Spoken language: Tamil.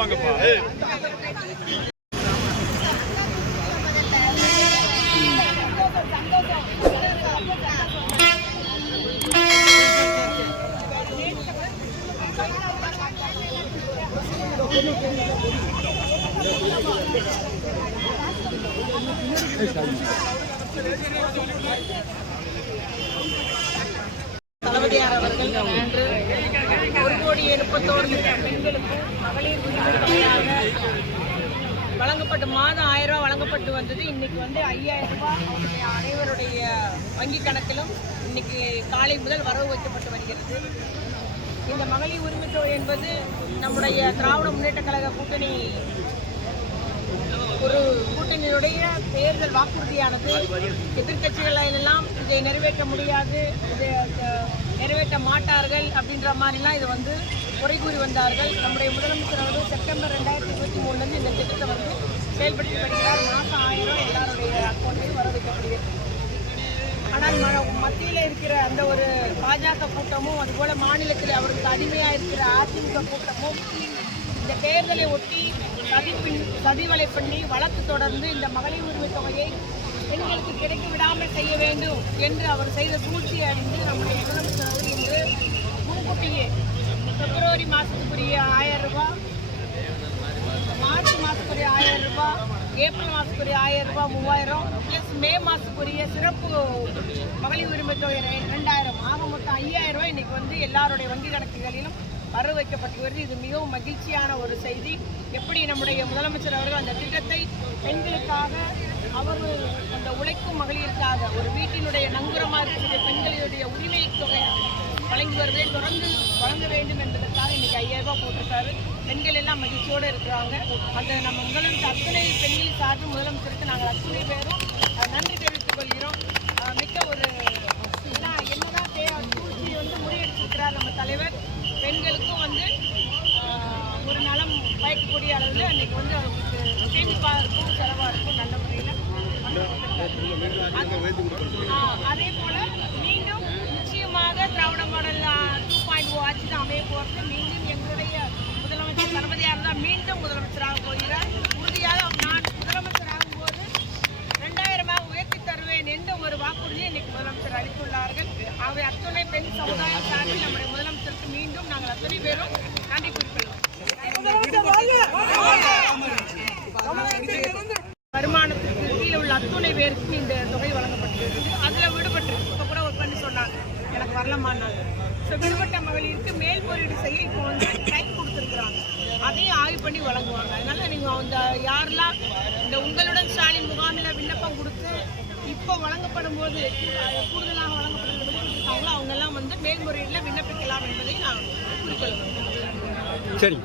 வாங்கப்பா. தளபதியார் அவர்கள் இன்று 1,31,00,000 பெண்களுக்கு மகளிர் உரிமையாக வழங்கப்பட்ட மாதம் 1000 ரூபாய் வழங்கப்பட்டு வந்தது. இன்னைக்கு வந்து 5000 ரூபாய் அவருடைய அனைவருடைய வங்கி கணக்கிலும் இன்னைக்கு காலை முதல் வரவு வைக்கப்பட்டு வருகிறது. இந்த மகளிர் உரிமை தொகை என்பது நம்முடைய திராவிட முன்னேற்ற கழக கூட்டணியுடைய தேர்தல் வாக்குறுதியானது. எதிர்கட்சிகள் எல்லாம் இதை நிறைவேற்ற முடியாது, இதை நிறைவேற்ற மாட்டார்கள் அப்படின்ற மாதிரிலாம் இதை வந்து குறை கூறி வந்தார்கள். நம்முடைய முதலமைச்சர் அவர்கள் செப்டம்பர் 2023 இந்த திட்டத்தை வந்து செயல்படுத்தி வருகிறார். மாதம் 1000 ரூபாய் எல்லாருடைய அக்கௌண்ட்லையும் வர வைக்கப்படுகிறது. ஆனால் மத்தியில் இருக்கிற அந்த ஒரு பாஜக கூட்டமும் அதுபோல மாநிலத்தில் அவருக்கு அடிமையாக இருக்கிற அதிமுக கூட்டமும் இந்த தேர்தலை ஒட்டி சதிவலை பண்ணி வழக்கு தொடர்ந்து இந்த மகளிர் உரிமை தொகையை பெண்களுக்கு கிடைக்க விடாமல் செய்ய வேண்டும் என்று அவர் செய்த சூழ்ச்சியை அறிந்து நம்முடைய முதலமைச்சர் இன்று முன்கூட்டியே பிப்ரவரி மாதத்துக்குரிய 1000 ரூபாய், மார்ச் மாதத்துக்குரிய 1000 ரூபாய், ஏப்ரல் மாதத்துக்குரிய 1000 ரூபாய் 3000 ப்ளஸ் மே மாதத்துக்குரிய சிறப்பு மகளிர் உரிமை தொகை 2000 ஆக மொத்தம் 5000 ரூபாய் இன்னைக்கு வந்து எல்லாருடைய வங்கி கணக்குகளிலும் வர வைக்கப்பட்டு வருது. இது மிகவும் மகிழ்ச்சியான ஒரு செய்தி. எப்படி நம்முடைய முதலமைச்சர் அவர்கள் அந்த திட்டத்தை பெண்களுக்காக, அவர்கள் அந்த உழைக்கும் மகளிருக்காக, ஒரு வீட்டினுடைய நங்குரமாக இருக்கக்கூடிய பெண்களுடைய உரிமை தொகை வழங்கி வருவதை தொடர்ந்து வழங்க வேண்டும் என்பதற்காக இன்னைக்கு 5000 ரூபாய் போட்டிருக்காரு. பெண்கள் எல்லாம் மகிழ்ச்சியோடு இருக்கிறாங்க. அந்த நம்ம முதலமைச்சர் அத்தனை பெண்கள் சார்பு முதலமைச்சருக்கு நாங்கள் அத்தனை பேரும் நன்றி தெரிவித்துக் கொள்கிறோம். மிக்க ஒரு என்னதான் சூழ்ச்சியை வந்து முறியடிச்சிருக்கிறார் நம்ம தலைவர். பெண்களுக்கும் வந்து ஒரு நலம் பயக்கக்கூடிய அளவில் அன்றைக்கி வந்து அவங்களுக்கு சேமிப்பாக இருக்கும், செலவாக இருக்கும், நல்ல முறையில். அதே போல் மீண்டும் நிச்சயமாக திராவிட மாடல் 2.0 ஆட்சி தான் அமைய போகிறது. மீண்டும் எங்களுடைய முதலமைச்சர் தளபதியார் தான் மீண்டும் முதலமைச்சராக போகிறார். உறுதியாக நான் முதலமைச்சர் ஆகும்போது 2000 உயர்த்தி தருவேன் என்ற ஒரு வாக்குறுதியை இன்னைக்கு முதலமைச்சர் அளித்துள்ளார்கள். ஆகவே அத்தனை பெண் சமுதாயம் சார்பில் நம்முடைய முதலமைச்சருக்கு மீண்டும் நாங்கள் அத்தனை பேரும் நன்றி குறிப்பிடுவோம். வருமானத்திற்கு கீழே உள்ள அத்துணை பேருக்கும் இந்த தொகை வழங்கப்பட்டிருக்கு. அதில் விடுபட்டிருக்கு. இப்போ கூட ஒரு பண்ணி சொன்னாங்க எனக்கு வரலமானாங்க. ஸோ விடுபட்ட மகளிருக்கு மேல்முறையீடு செய்ய இப்போ வந்து டைம் கொடுத்துருக்குறாங்க. அதையும் ஆய்வு பண்ணி வழங்குவாங்க. அதனால் நீங்கள் அந்த யாரெல்லாம் இந்த உங்களுடன் ஸ்டாலின் முகாமில் விண்ணப்பம் கொடுத்து இப்போ வழங்கப்படும் போது கூடுதலாக வழங்கப்படுறது விடுபட்டிருக்காங்களோ அவங்கெல்லாம் வந்து மேல்முறையீட்டில் விண்ணப்பிக்கலாம் என்பதை நான் குறிப்பிடுவேன். சரி.